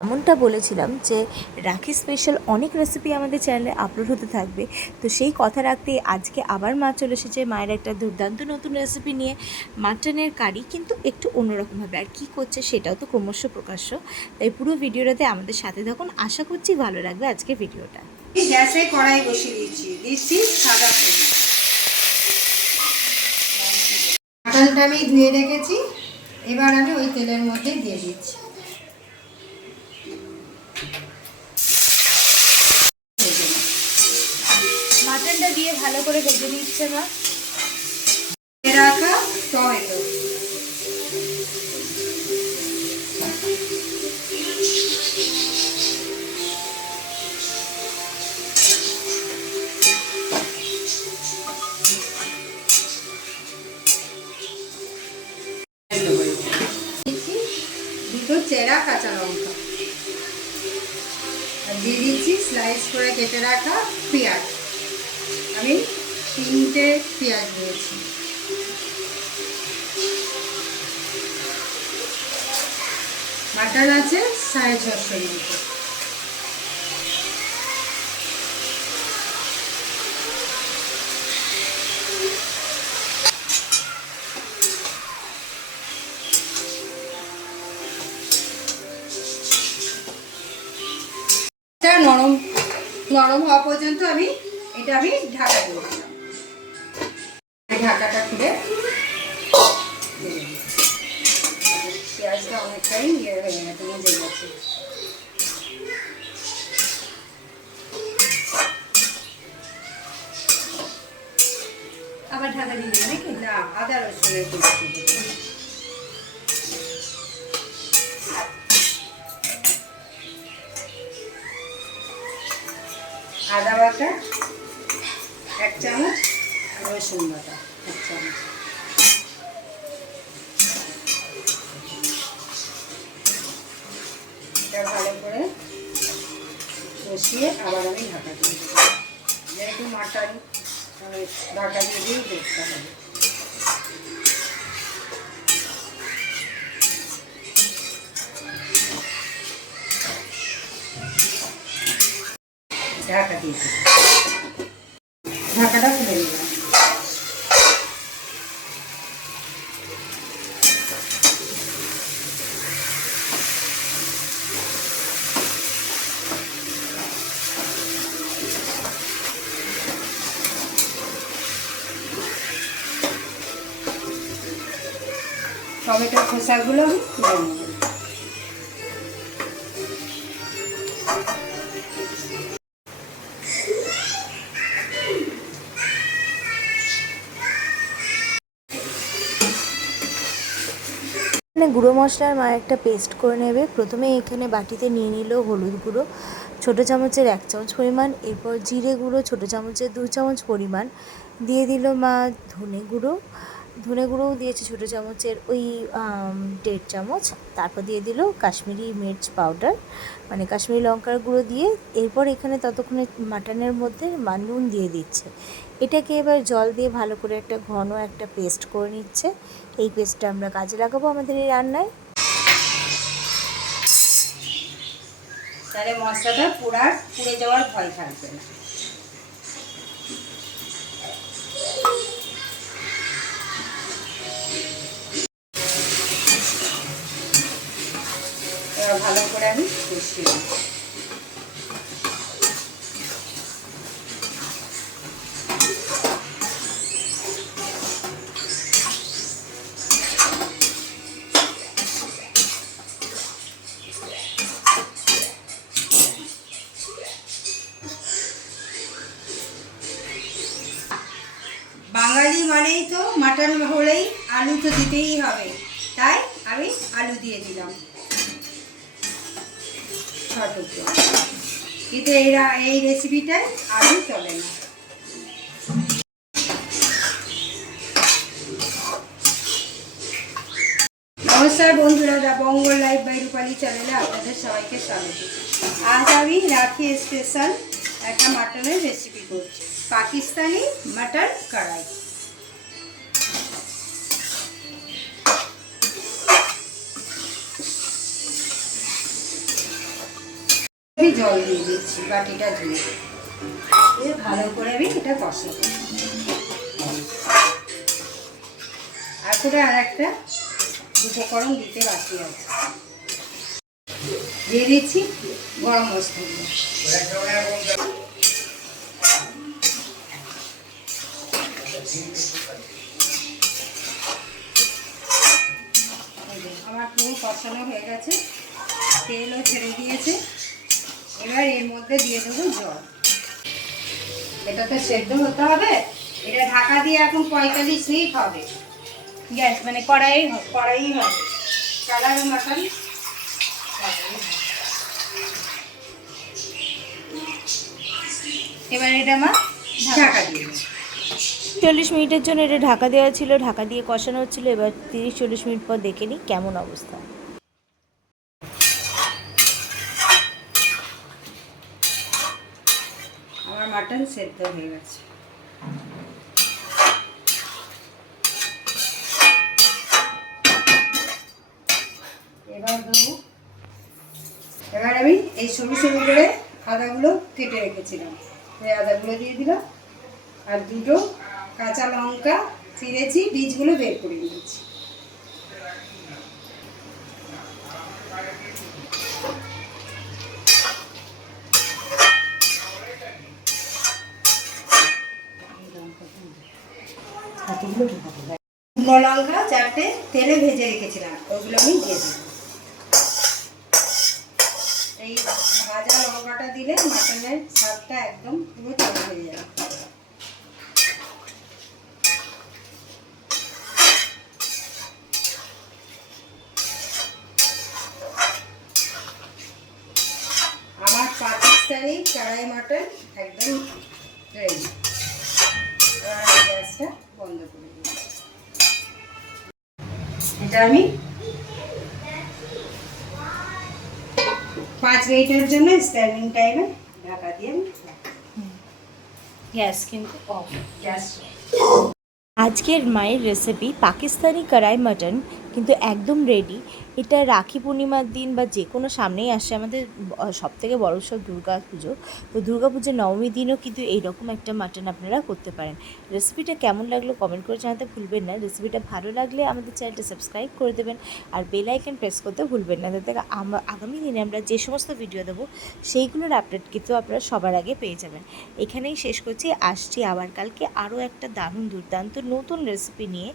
এমনটা বলেছিলাম যে, রাখি স্পেশাল অনেক রেসিপি আমাদের চ্যানেলে আপলোড হতে থাকবে। তো সেই কথা রাখতে আজকে আবার মা চলে এসেছে মায়ের একটা দুর্দান্ত নতুন রেসিপি নিয়ে। মাটনের কারি কিন্তু একটু অন্যরকমভাবে আর কী করছে সেটাও তো ক্রমশ প্রকাশ্য। তাই পুরো ভিডিওটাতে আমাদের সাথে থাকুন। আশা করছি ভালো লাগবে আজকে ভিডিওটা। গ্যাসে কড়াই বসিয়ে দিচ্ছি দিচ্ছি সাদা মাটনটা আমি ধুয়ে রেখেছি। এবার আমি ওই তেলের মধ্যে দিয়ে দিচ্ছি মাটনটা দিয়ে ভালো করে ভেজে নিচ্ছে মা। রাখা টমেটো। চেরা কাঁচা লঙ্কা। আর দিয়ে দিচ্ছি স্লাইস করে কেটে রাখা পেঁয়াজ। আমি তিনটে পেঁয়াজ দিয়েছি মাটন আছে সাড়ে ছশো মতো নরম নরম হওয়া পর্যন্ত আমি এটা আমি ঢাকা দিয়ে দিলাম। ঢাকাটা খুলে পেঁয়াজটা অনেকটাই ইয়ে হয়ে গেছে মজে গেছে আবার ঢাকা দিয়ে দেবে নাকি? না আদা রসুনের পেস্ট আদা বাটা এক চামচ রসুন বাটা, এক চামচ। এটা ভালো করে কষিয়ে আবার আমি ঢাকা দিয়ে দেবো। যেহেতু মাটন ঢাকা দিয়ে দিয়েই দেখতে হবে। ঢাকা দিয়ে দিই ঢাকাটা খুলে দিলাম টমেটোর খোসাগুলো আমি এখানে গুঁড়ো মশলার মা একটা পেস্ট করে নেবে। প্রথমে এখানে বাটিতে নিয়ে নিল হলুদ গুঁড়ো। ছোটো চামচের এক চামচ পরিমাণ, এরপর জিরে গুঁড়ো, ছোটো চামচের দু চামচ পরিমাণ। দিয়ে দিল মা ধনে গুঁড়ো। ধনে গুঁড়োও দিয়েছে ছোটো চামচের, ওই দেড় চামচ। তারপর দিয়ে দিল কাশ্মীরি মির্চ পাউডার। মানে কাশ্মীরি লঙ্কার গুঁড়ো দিয়ে এরপর এখানে ততক্ষণে মাটনের মধ্যে নুন দিয়ে দিচ্ছে। এটাকে এবার জল দিয়ে ভালো করে একটা ঘন একটা পেস্ট করে নিচ্ছে। এই পেস্টটা আমরা কাজে লাগাবো আমাদের এই রান্নায়। মশলাটা পুরার পুড়ে যাওয়ার ভয় থাকবে না। ভালো করে আমি কষিয়ে। বাঙালি মানেই তো মাটন হলেই আলু তো দিতেই হবে তাই আমি আলু দিয়ে দিলাম ছটুকু কিন্তু এই এই রেসিপিটায় আলু চলে না। নমস্কার বন্ধুরা, দা বঙ্গল লাইফ বাই রূপালী চ্যানেলে আপনাদের সবাইকে স্বাগত। আজ আমি রাখি স্পেশাল একটা মাটনের রেসিপি করছি। পাকিস্তানি মাটন কড়াই। আমি জল দিয়ে দিচ্ছি, বাটিটা ধুয়ে। দিয়ে ভালো করে আমি এটা কষাবো আর করে আর একটা উপকরণ দিতে বাকি আছে। দিয়ে দিচ্ছি গরম মশলা আমার পুরো কষানো হয়ে গেছে। তেলও ছেড়ে দিয়েছে। এবার এর মধ্যে দিয়ে দেবো জল। এটা তো সেদ্ধ হতে হবে। এটা ঢাকা দিয়ে এখন পঁয়তাল্লিশ মিনিট হবে। গ্যাস মানে কড়াই কড়াই হবে। কালার এবার এটা আমার ঢাকা দিয়ে চল্লিশ মিনিটের জন্য এটা ঢাকা দেওয়া ছিল। ঢাকা দিয়ে কষানো হচ্ছিল। এবার তিরিশ, চল্লিশ মিনিট পর দেখে নিই কেমন অবস্থা। মাটন সেদ্ধ হয়ে গেছে। এবার দেবো। এবার আমি এই সরু সরু করে আদাগুলো কেটে রেখেছিলাম। এই আদাগুলো দিয়ে দিলাম। আর দুটো কাঁচা লঙ্কা ছিঁড়েছি বীজগুলো বের করে নিয়েছি। শুকনো লঙ্কা চারটে তেলে ভেজে রেখেছিলাম, ওগুলো আমি দিয়ে দেবো। এই ভাজা লঙ্কাটা দিলে মাটনের স্বাদটা একদম পুরো চালু হয়ে যাবে। আমার পাকিস্তানি কড়াই মাটন একদম রেডি গ্যাসটা বন্ধ করে দিই এটা আমি পাঁচ মিনিটের জন্য স্ট্যান্ডিং টাইমে ঢাকা দিয়ে আমি গ্যাস কিন্তু অফ গ্যাস আজকের মায়ের রেসিপি পাকিস্তানি কড়াই মাটন কিন্তু একদম রেডি এটা রাখি পূর্ণিমার দিন বা যে কোনো সামনেই আসে। আমাদের সব থেকে বড় উৎসব দুর্গা পুজো তো দুর্গা পুজোর নবমীর দিনও কিন্তু এইরকম একটা মাটন আপনারা করতে পারেন। রেসিপিটা কেমন লাগল কমেন্ট করে জানাতে ভুলবেন না। রেসিপিটা ভালো লাগলে আমাদের চ্যানেলটা সাবস্ক্রাইব করে দেবেন। আর বেল আইকন প্রেস করতে ভুলবেন না। আমরা আগামী দিনে আমরা যে সমস্ত ভিডিও দেবো, সেইগুলোর আপডেট কিন্তু আপনারা সবার আগে পেয়ে যাবেন। এখানেই শেষ করছি। আসছি আবার কালকে আরও একটা দারুণ দুর্দান্ত নতুন রেসিপি নিয়ে।